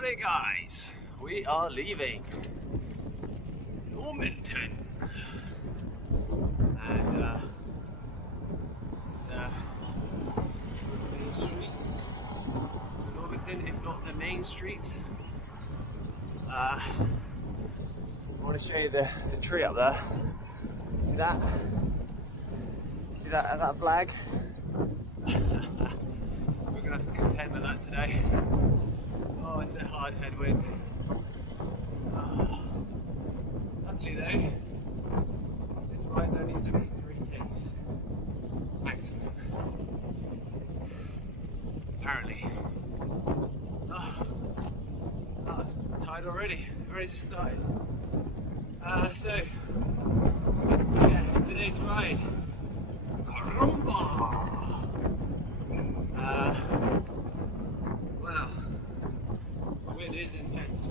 Morning guys, we are leaving Normanton and this is the main streets of Normanton, if not the main street. I want to show you the tree up there. See that? See that flag? We're gonna have to contend with that today. Oh, it's a hard headwind. Luckily though, this ride's only 73 k's maximum. Apparently. Oh, I'm tired already. Already just started. So yeah, today's ride, Karumba. Wow. The wind is intense.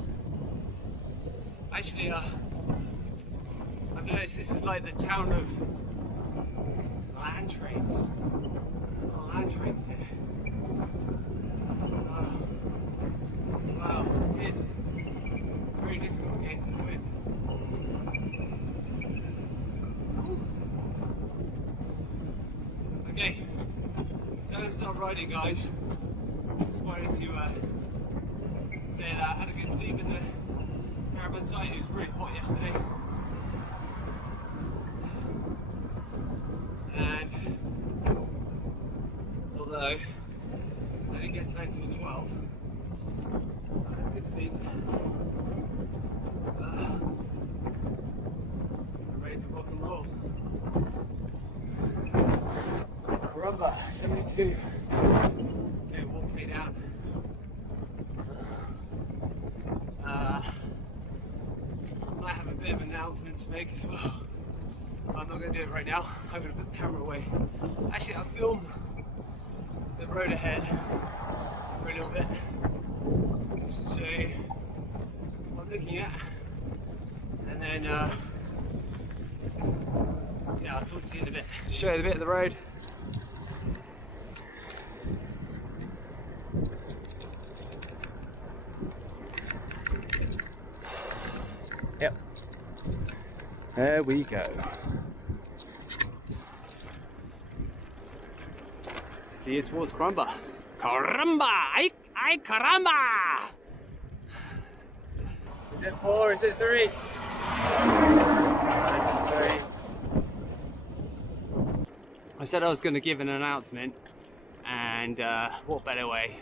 Actually, I've noticed this is like the town of land trains. Oh, land trains here. Wow, it is very difficult against this wind. Okay, so I'm gonna start riding, guys. Just wanted to say that I had a good sleep in the caravan site. It was really hot yesterday, and although I didn't get to bed until 12, I had a good sleep. I'm ready to rock and roll. Karumba 72. Okay, walk me down. I have a bit of an announcement to make as well. I'm not going to do it right now. I'm going to put the camera away. Actually, I'll film the road ahead for a little bit, just to show you what I'm looking at, and then yeah, I'll talk to you in a bit. Show you a bit of the road. Yep. There we go. See you towards Karumba. Karumba! Ay Karumba! Is it 4? Is it 3? It's 3. I said I was going to give an announcement, and what better way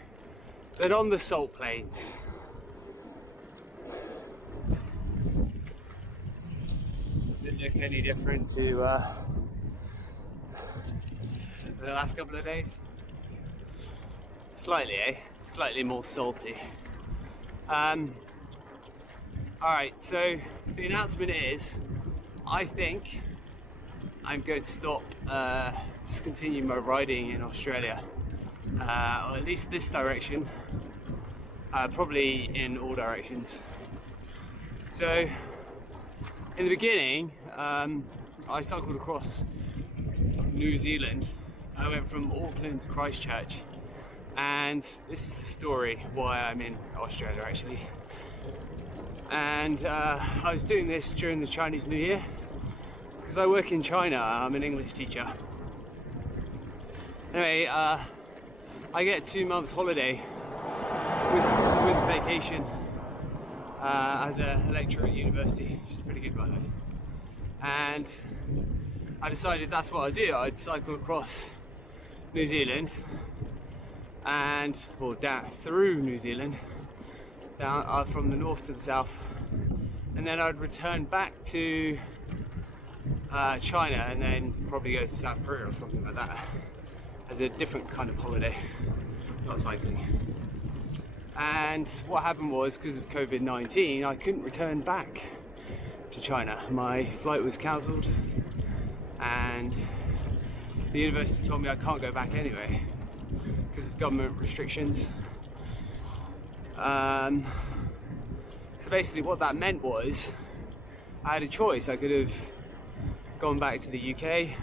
than on the salt plains. Does it look any different to the last couple of days? Slightly, eh? Slightly more salty. Alright, so the announcement is, I think I'm going to stop, discontinue my riding in Australia, or at least this direction, probably in all directions. So, in the beginning, I cycled across New Zealand. I went from Auckland to Christchurch, and this is the story why I'm in Australia actually. And I was doing this during the Chinese New Year because I work in China. I'm an English teacher. Anyway, I get 2 months holiday with winter vacation as a lecturer at university, which is pretty good by the way. And I decided that's what I'd do. I'd cycle across New Zealand and, well, down through New Zealand, down from the north to the south, and then I'd return back to China and then probably go to South Korea or something like that as a different kind of holiday, not cycling. And what happened was, because of COVID-19, I couldn't return back to China. My flight was cancelled, and the university told me I can't go back anyway because of government restrictions. So basically what that meant was I had a choice. I could have gone back to the UK,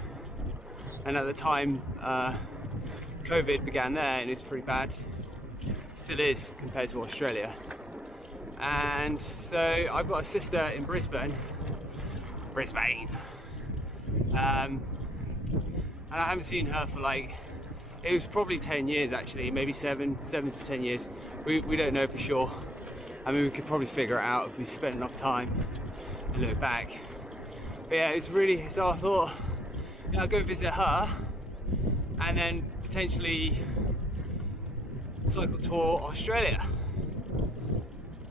and at the time COVID began there, and it's pretty bad. Still is compared to Australia. And so I've got a sister in Brisbane, and I haven't seen her for like, it was probably 10 years actually, maybe seven to 10 years. We don't know for sure. I mean, we could probably figure it out if we spent enough time and look back. But yeah, it's really, so I thought, yeah, I'll go visit her and then potentially cycle tour Australia.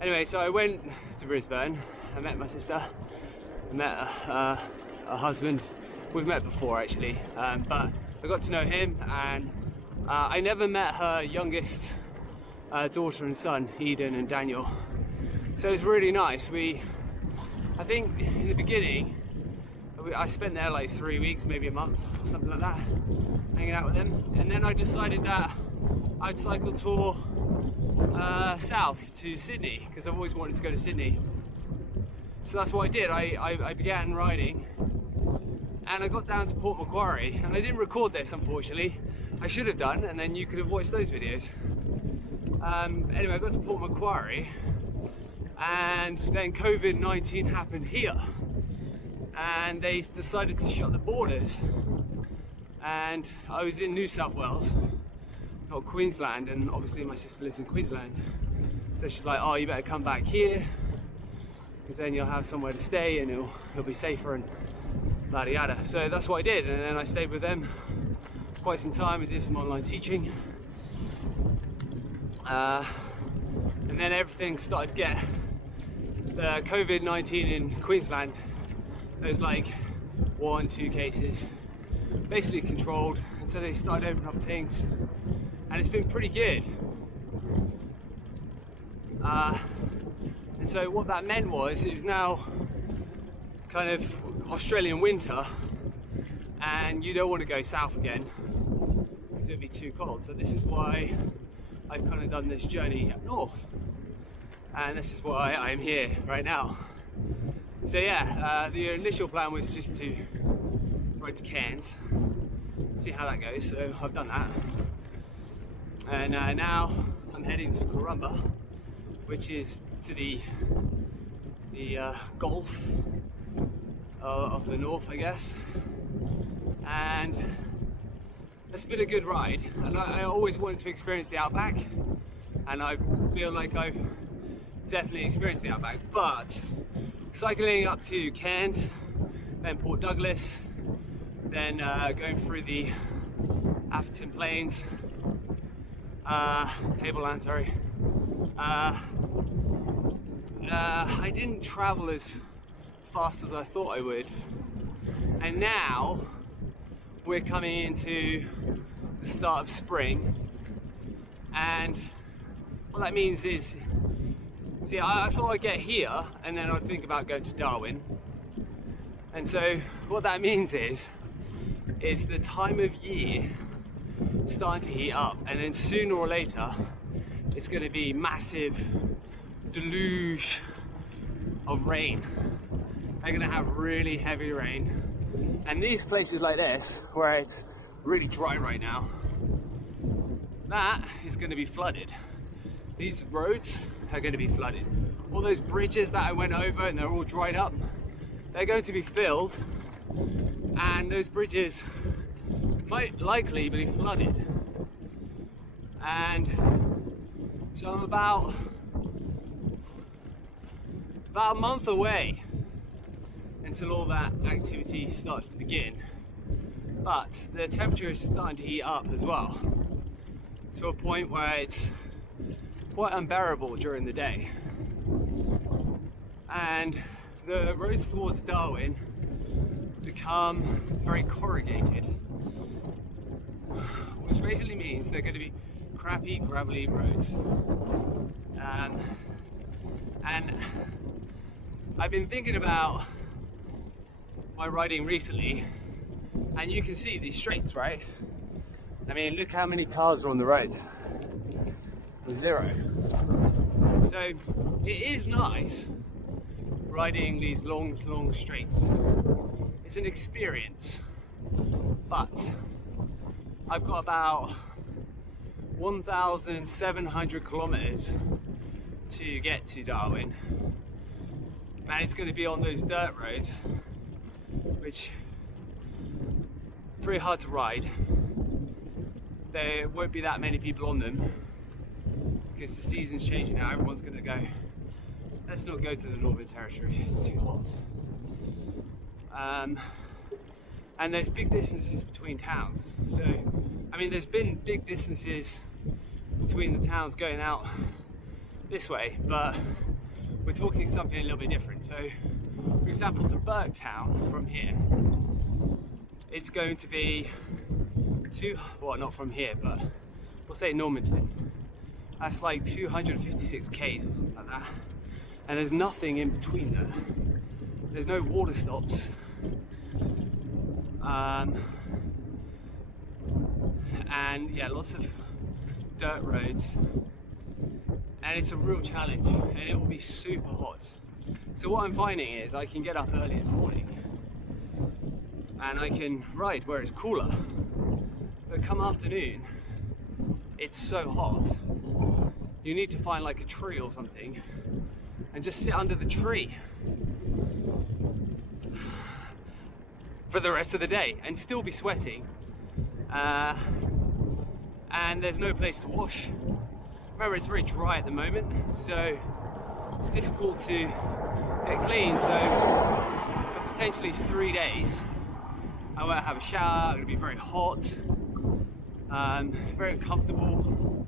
Anyway, so I went to Brisbane, I met my sister, I met her husband. We've met before actually, but I got to know him, and I never met her youngest daughter and son, Eden and Daniel. So it's really nice. I think in the beginning, I spent there like 3 weeks, maybe a month, something like that, hanging out with them. And then I decided that I'd cycle tour south to Sydney, because I've always wanted to go to Sydney. So that's what I did. I began riding, and I got down to Port Macquarie, and I didn't record this unfortunately. I should have done, and then you could have watched those videos. Anyway, I got to Port Macquarie, and then COVID-19 happened here, and they decided to shut the borders, and I was in New South Wales, not Queensland, and obviously my sister lives in Queensland, so she's like, oh, you better come back here, because then you'll have somewhere to stay and it'll be safer and yada yada. So that's what I did, and then I stayed with them quite some time and did some online teaching, and then everything started to get, the COVID-19 in Queensland, there was like 1-2 cases, basically controlled, and so they started opening up things, and it's been pretty good. And so what that meant was, it was now kind of Australian winter, and you don't want to go south again because it'd be too cold. So this is why I've kind of done this journey up north, and this is why I'm here right now. So yeah, the initial plan was just to ride to Cairns, see how that goes. So I've done that, and now I'm heading to Karumba, which is to the Gulf of the North, I guess. And it's been a good ride, and I always wanted to experience the outback, and I feel like I've definitely experienced the outback. But cycling up to Cairns, then Port Douglas, then going through the Atherton Plains, Tableland, sorry. I didn't travel as fast as I thought I would, and now we're coming into the start of spring, and what that means is, see, I thought I'd get here and then I'd think about going to Darwin, and so what that means is the time of year starting to heat up, and then sooner or later it's going to be massive deluge of rain. They're going to have really heavy rain, and these places like this, where it's really dry right now, that is going to be flooded. These roads are going to be flooded. All those bridges that I went over and they're all dried up, they're going to be filled, and those bridges might likely be flooded. And so I'm about a month away until all that activity starts to begin. But the temperature is starting to heat up as well, to a point where it's quite unbearable during the day. And the roads towards Darwin become very corrugated, which basically means they're going to be crappy, gravelly roads. And I've been thinking about my riding recently, and you can see these straights, right? I mean, look how many cars are on the roads. 0. So it is nice riding these long straights. It's an experience, but I've got about 1,700 kilometers to get to Darwin, and it's going to be on those dirt roads, which are pretty hard to ride. There won't be that many people on them because the season's changing now. Everyone's going to go, let's not go to the Northern Territory, it's too hot. And there's big distances between towns. So, I mean, there's been big distances between the towns going out this way, but we're talking something a little bit different. So, for example, to Burketown from here, it's going to be well, not from here, but we'll say Normanton. That's like 256 k's or something like that. And there's nothing in between there. There's no water stops. And yeah, lots of dirt roads. And it's a real challenge, and it will be super hot. So what I'm finding is I can get up early in the morning and I can ride where it's cooler. But come afternoon, it's so hot. You need to find like a tree or something and just sit under the tree for the rest of the day and still be sweating. And there's no place to wash. Remember, it's very dry at the moment, so it's difficult to get clean. So for potentially 3 days, I won't have a shower. I'm going to be very hot, very uncomfortable,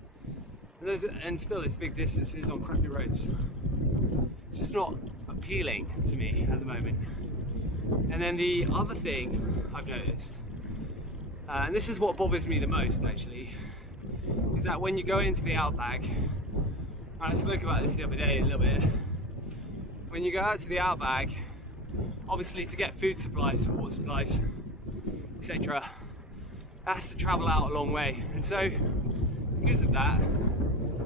and still there's big distances on crappy roads. It's just not appealing to me at the moment. And then the other thing I've noticed, and this is what bothers me the most actually, is that when you go into the outback, and I spoke about this the other day a little bit, when you go out to the outback, obviously to get food supplies, water supplies, etc., has to travel out a long way, and so because of that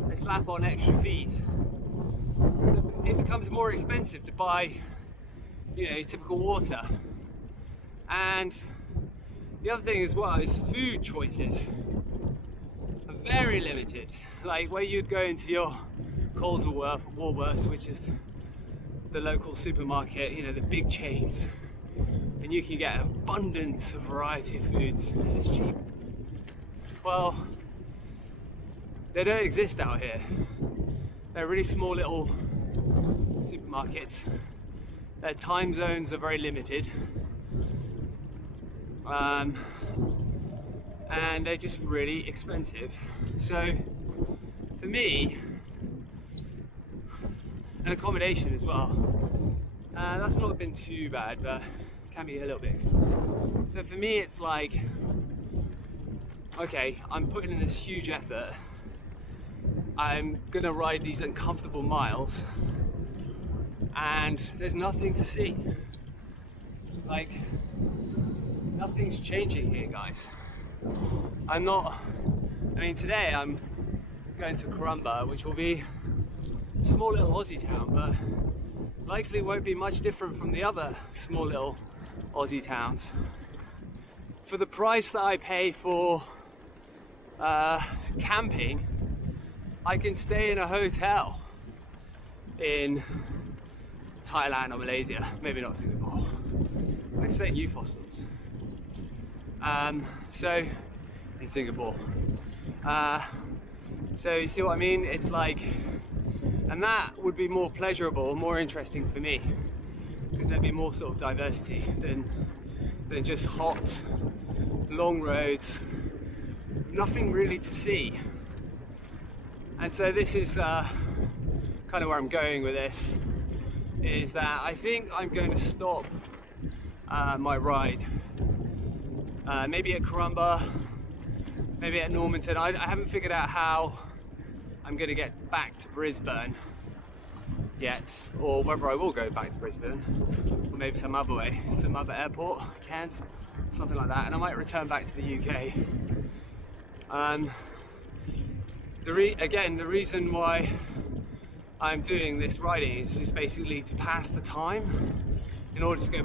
they slap on extra fees. So it becomes more expensive to buy, you know, typical water. And the other thing as well is food choices are very limited. Like where you'd go into your Coles or Woolworths, which is the local supermarket, you know, the big chains, and you can get an abundance of variety of foods and it's cheap. Well, they don't exist out here. They're really small little supermarkets. Their time zones are very limited, and they're just really expensive. So for me, and accommodation as well, that's not been too bad, but can be a little bit expensive. So for me it's like, okay, I'm putting in this huge effort, I'm gonna ride these uncomfortable miles, and there's nothing to see. Like, nothing's changing here, guys. I mean today I'm going to Karumba, which will be a small little Aussie town, but likely won't be much different from the other small little Aussie towns. For the price that I pay for camping, I can stay in a hotel in Thailand or Malaysia, maybe not Singapore. I stay in youth hostels. So in Singapore. So you see what I mean? It's like, and that would be more pleasurable, more interesting for me, because there'd be more sort of diversity than just hot, long roads, nothing really to see. And so this is kind of where I'm going with this, is that I think I'm going to stop my ride, maybe at Karumba, maybe at Normanton. I haven't figured out how I'm going to get back to Brisbane yet, or whether I will go back to Brisbane, or maybe some other way, some other airport, Cairns, something like that, and I might return back to the UK. Again, the reason why I'm doing this riding is just basically to pass the time in order to go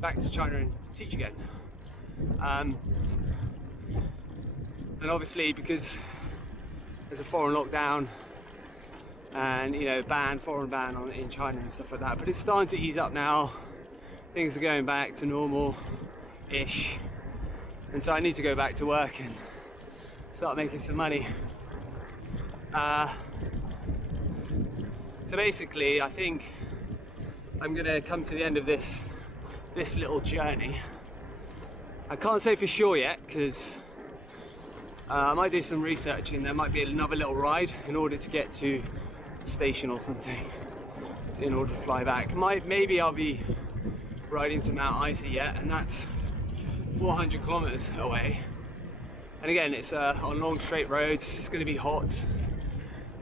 back to China and teach again. And obviously, because there's a foreign lockdown, and you know, foreign ban in China and stuff like that. But it's starting to ease up now. Things are going back to normal-ish, and so I need to go back to work and start making some money. So basically, I think I'm gonna come to the end of this little journey. I can't say for sure yet, because I might do some research and there might be another little ride in order to get to the station or something, in order to fly back. Maybe I'll be riding to Mount Isa yet, and that's 400 kilometers away. And again, it's on long straight roads. It's going to be hot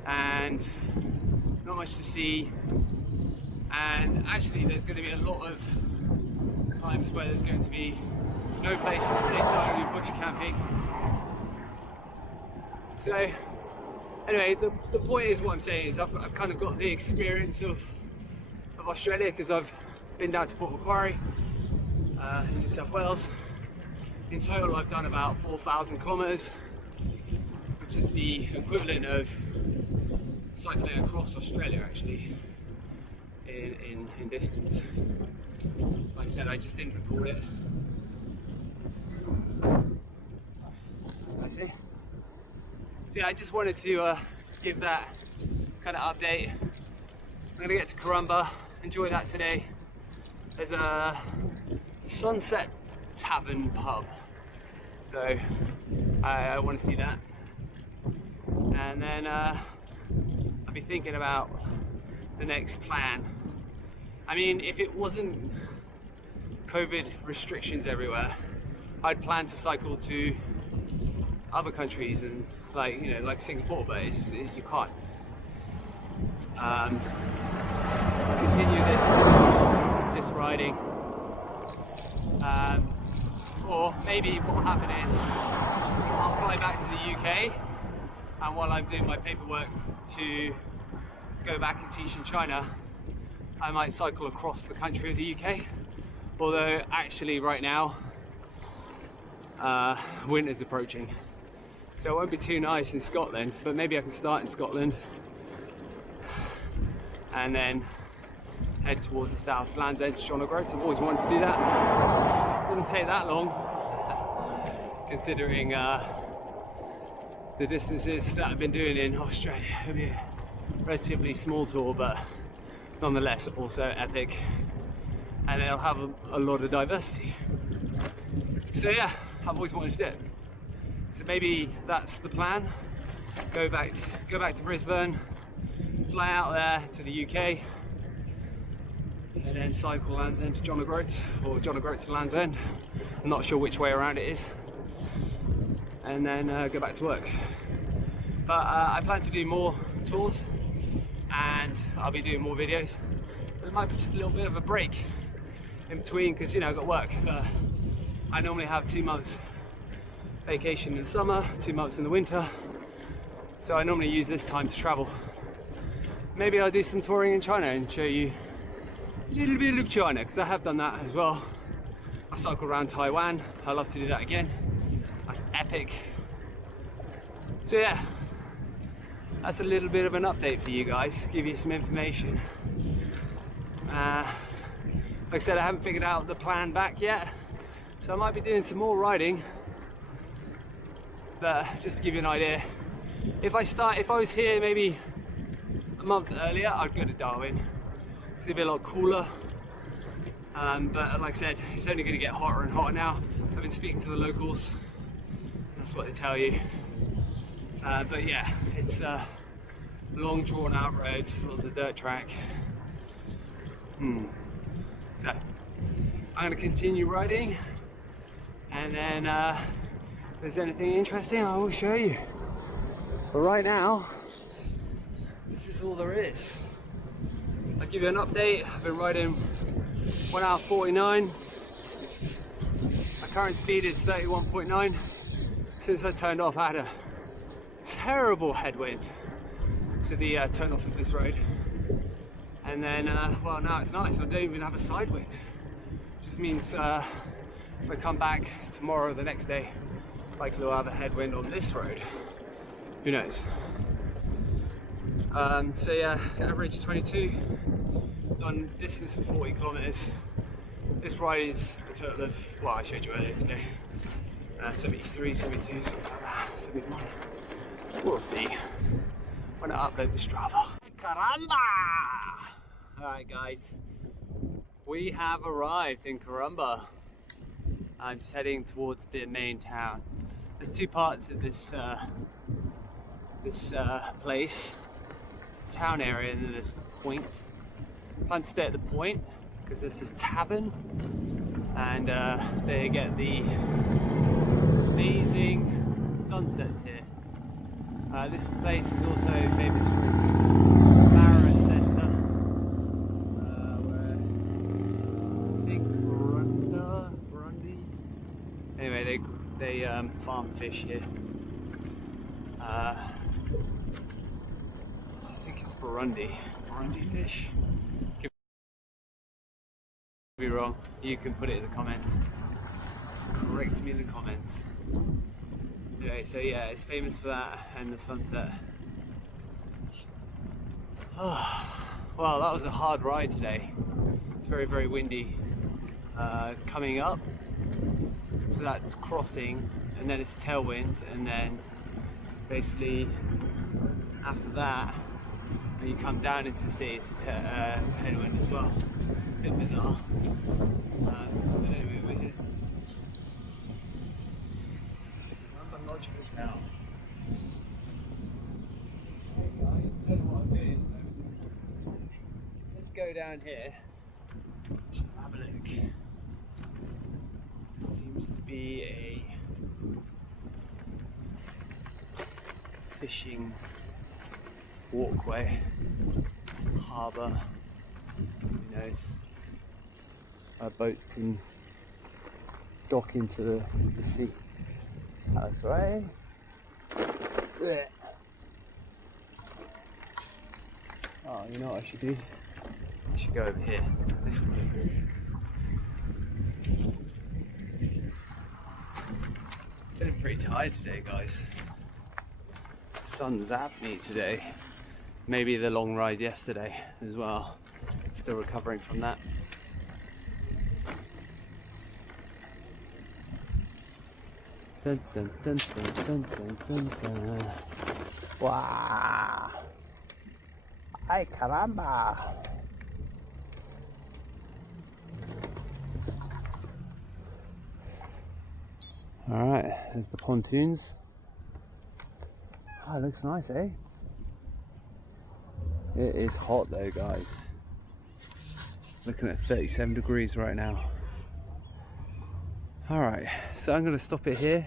and not much to see. And actually, there's going to be a lot of times where there's going to be no place to stay, so I'm going to be bush camping. So anyway, the point is, what I'm saying is I've kind of got the experience of Australia, because I've been down to Port Macquarie in New South Wales. In total, I've done about 4,000 kilometers, which is the equivalent of cycling across Australia, actually, in distance. Like I said, I just didn't record it. That's nice, eh? So yeah, I just wanted to give that kind of update. I'm gonna get to Karumba, enjoy that today. There's a Sunset Tavern pub, so I want to see that. And then I'll be thinking about the next plan. I mean, if it wasn't COVID restrictions everywhere, I'd plan to cycle to other countries and like Singapore, but you can't. Continue this riding, or maybe what will happen is I'll fly back to the UK, and while I'm doing my paperwork to go back and teach in China, I might cycle across the country of the UK. Although actually right now winter's approaching, so it won't be too nice in Scotland, but maybe I can start in Scotland and then head towards the south, Land's End to John O'Groats. I've always wanted to do that. It doesn't take that long, considering the distances that I've been doing in Australia. It'll be a relatively small tour, but nonetheless also epic, and it'll have a lot of diversity. So yeah, I've always wanted to do it. So maybe that's the plan. Go back to Brisbane, fly out there to the UK, and then cycle Land's End to John O'Groats, or John O'Groats to Land's End. I'm not sure which way around it is. And then go back to work. But I plan to do more tours, and I'll be doing more videos. But it might be just a little bit of a break in between, because you know I've got work. I normally have 2 months vacation in the summer, 2 months in the winter, so I normally use this time to travel. Maybe I'll do some touring in China and show you a little bit of China, because I have done that as well. I've cycled around Taiwan. I'd love to do that again. That's epic. So yeah, that's a little bit of an update for you guys, give you some information. Like I said, I haven't figured out the plan back yet, so I might be doing some more riding. But just to give you an idea, if I was here maybe a month earlier, I'd go to Darwin. It'd be a lot cooler. But like I said, it's only going to get hotter and hotter now. I've been speaking to the locals. That's what they tell you. But yeah, it's long drawn out roads, lots of dirt track. So I'm going to continue riding, and then if there's anything interesting I will show you. But right now, this is all there is. I'll give you an update. I've been riding 1 hour 49. My current speed is 31.9. Since I turned off, I had a terrible headwind to the turn off of this road. And then, well, now it's nice. I don't even have a side wind. Just means if I come back tomorrow or the next day, likely I'll have a headwind on this road. Who knows? So yeah, average 22, done distance of 40 kilometers. This ride is a total of, well, I showed you earlier today, 73, 72, something like that, 71. We'll see when I upload the Strava. Karumba! Alright guys, we have arrived in Karumba. I'm just heading towards the main town. There's two parts of this place. It's a town area and then there's the point. I plan to stay at the point because there's this tavern and they get the amazing sunsets here. This place is also famous for its Sparrow Centre, where I think Burundi. Anyway, they farm fish here. I think it's Burundi fish. Could be wrong. You can put it in the comments. Correct me in the comments. Anyway, so yeah, it's famous for that and the sunset. Oh, well, that was a hard ride today. It's very, very windy. Coming up, so that's crossing, and then it's tailwind, and then basically after that, when you come down into the sea, it's headwind as well. A bit bizarre. But anyway, we're here. Now. Let's go down here. Have a look. Seems to be a fishing walkway, harbour. Who knows? Our boats can dock into the sea. That's right. Oh, you know what I should do? I should go over here. This way. Feeling pretty tired today, guys. The sun zapped me today. Maybe the long ride yesterday as well. Still recovering from that. Dun, dun, dun, dun, dun, dun, dun, dun. Wow! Ay caramba! Alright, there's the pontoons. Oh, it looks nice, eh? It is hot though, guys. Looking at 37 degrees right now. Alright, so I'm going to stop it here.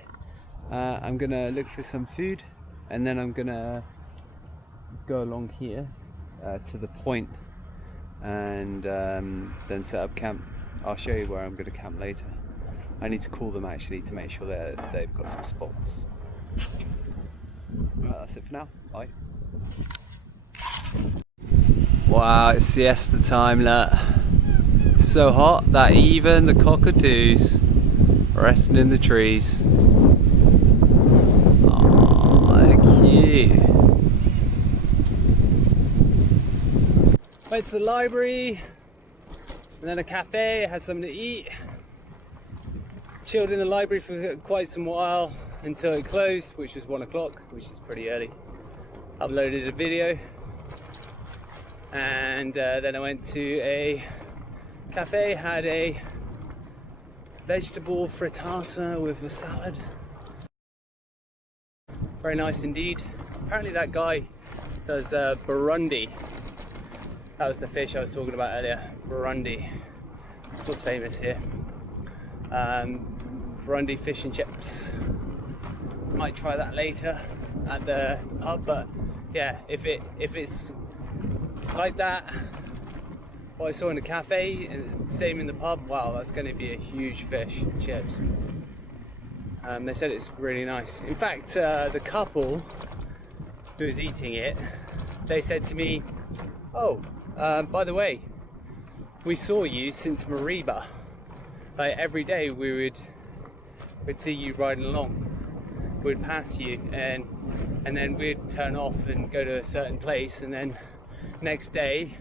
I'm going to look for some food and then I'm going to go along here to the point and then set up camp. I'll show you where I'm going to camp later. I need to call them actually to make sure that they've got some spots. Alright, that's it for now. Bye. Wow, it's siesta time, look. It's so hot that even the cockatoos resting in the trees. Oh, they're cute. Went to the library and then a cafe, had something to eat. Chilled in the library for quite some while until it closed, which was 1 o'clock, which is pretty early. Uploaded a video and then I went to a cafe, had a vegetable frittata with a salad. Very nice indeed. Apparently that guy does Burundi. That was the fish I was talking about earlier. Burundi. That's what's famous here. Burundi fish and chips. Might try that later at the pub, but yeah, if it's like that, what I saw in the cafe and same in the pub, wow, that's going to be a huge fish and chips. They said it's really nice. In fact, the couple who was eating it, they said to me, oh, by the way, we saw you since Mariba. Like every day we'd see you riding along. would pass you, and then we'd turn off and go to a certain place, and then next day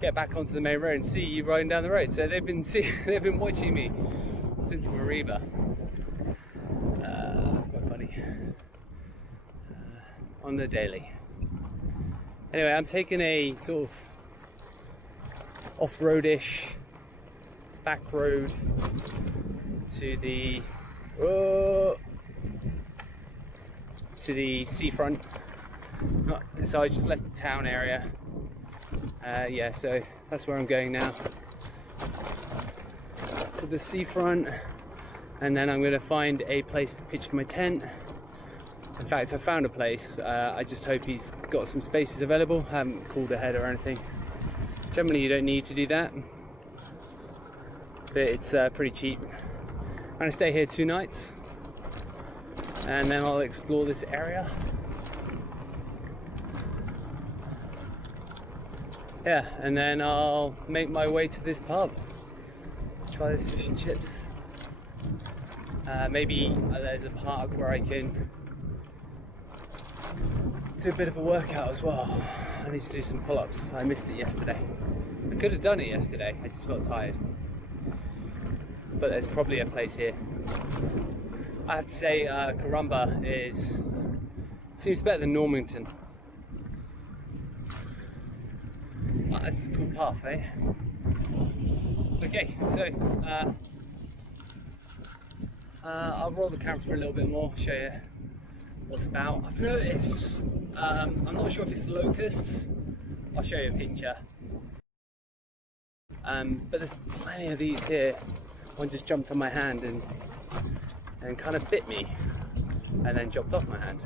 get back onto the main road and see you riding down the road. So they've been watching me since Mariba. That's quite funny. On the daily. Anyway, I'm taking a sort of off-roadish back road to the seafront. So I just left the town area. Yeah, so that's where I'm going now, to the seafront, and then I'm going to find a place to pitch my tent. In fact, I found a place. I just hope he's got some spaces available. I haven't called ahead or anything. Generally you don't need to do that, but it's pretty cheap. I'm going to stay here 2 nights, and then I'll explore this area. Yeah, and then I'll make my way to this pub, try this fish and chips. Maybe there's a park where I can do a bit of a workout as well. I need to do some pull-ups. I missed it yesterday. I could have done it yesterday, I just felt tired. But there's probably a place here. I have to say, Karumba seems better than Normanton. Oh, that's a cool path, eh? Okay, so I'll roll the camera for a little bit more, show you what's about. I've noticed, I'm not sure if it's locusts. I'll show you a picture. But there's plenty of these here. One just jumped on my hand and kind of bit me, and then jumped off my hand.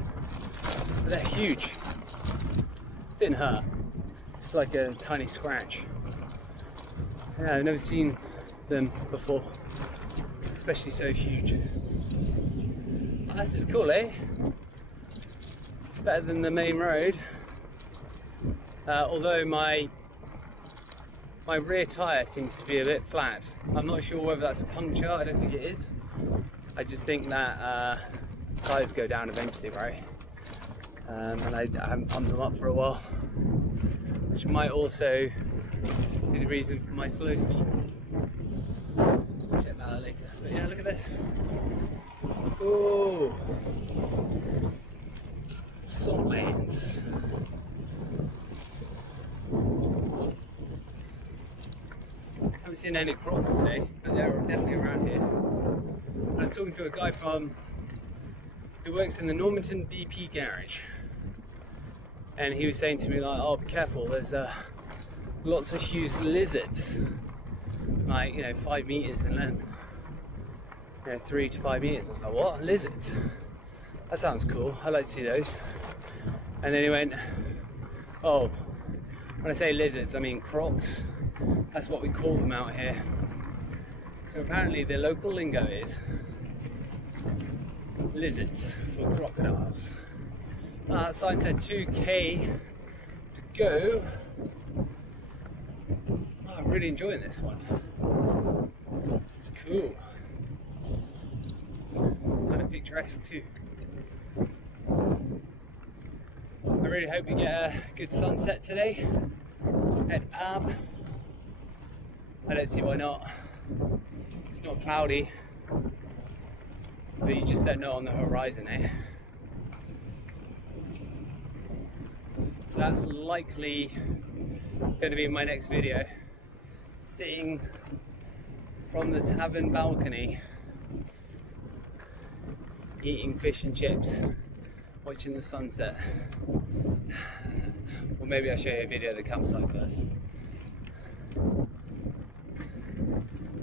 But they're huge. Didn't hurt. It's like a tiny scratch. Yeah, I've never seen them before, especially so huge. Oh, that's just cool, eh? It's better than the main road. Although my rear tyre seems to be a bit flat. I'm not sure whether that's a puncture. I don't think it is. I just think that tyres go down eventually, right? And I haven't pumped them up for a while, which might also be the reason for my slow speeds. Check that out later. But yeah, look at this. Oh, salt lanes. Haven't seen any crocs today, but they're definitely around here. I was talking to a guy who works in the Normanton BP garage, and he was saying to me like, "Oh, be careful! There's lots of huge lizards, like 5 meters in length, 3 to 5 meters." I was like, "What? Lizards? That sounds cool. I'd like to see those." And then he went, "Oh, when I say lizards, I mean crocs. That's what we call them out here." So apparently the local lingo is lizards for crocodiles. That sign said 2K to go. Oh, I'm really enjoying this one. This is cool. It's kind of picturesque too. I really hope we get a good sunset today at the pub. I don't see why not. It's not cloudy, but you just don't know on the horizon, eh? So that's likely going to be my next video, sitting from the tavern balcony, eating fish and chips, watching the sunset. Or maybe I'll show you a video of the campsite first.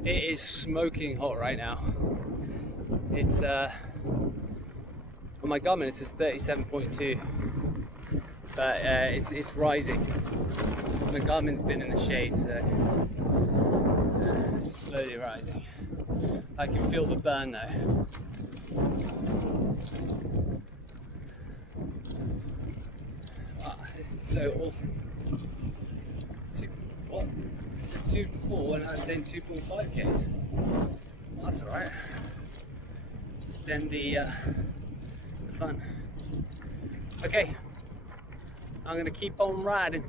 It is smoking hot right now. It's on my Garmin it says 37.2, but it's rising. My Garmin's been in the shade, so it's slowly rising. I can feel the burn though. Ah, this is so awesome. What? I said 2 before, and I was saying 2.5 Ks. Well, that's alright. Just then the fun. Okay, I'm gonna keep on riding.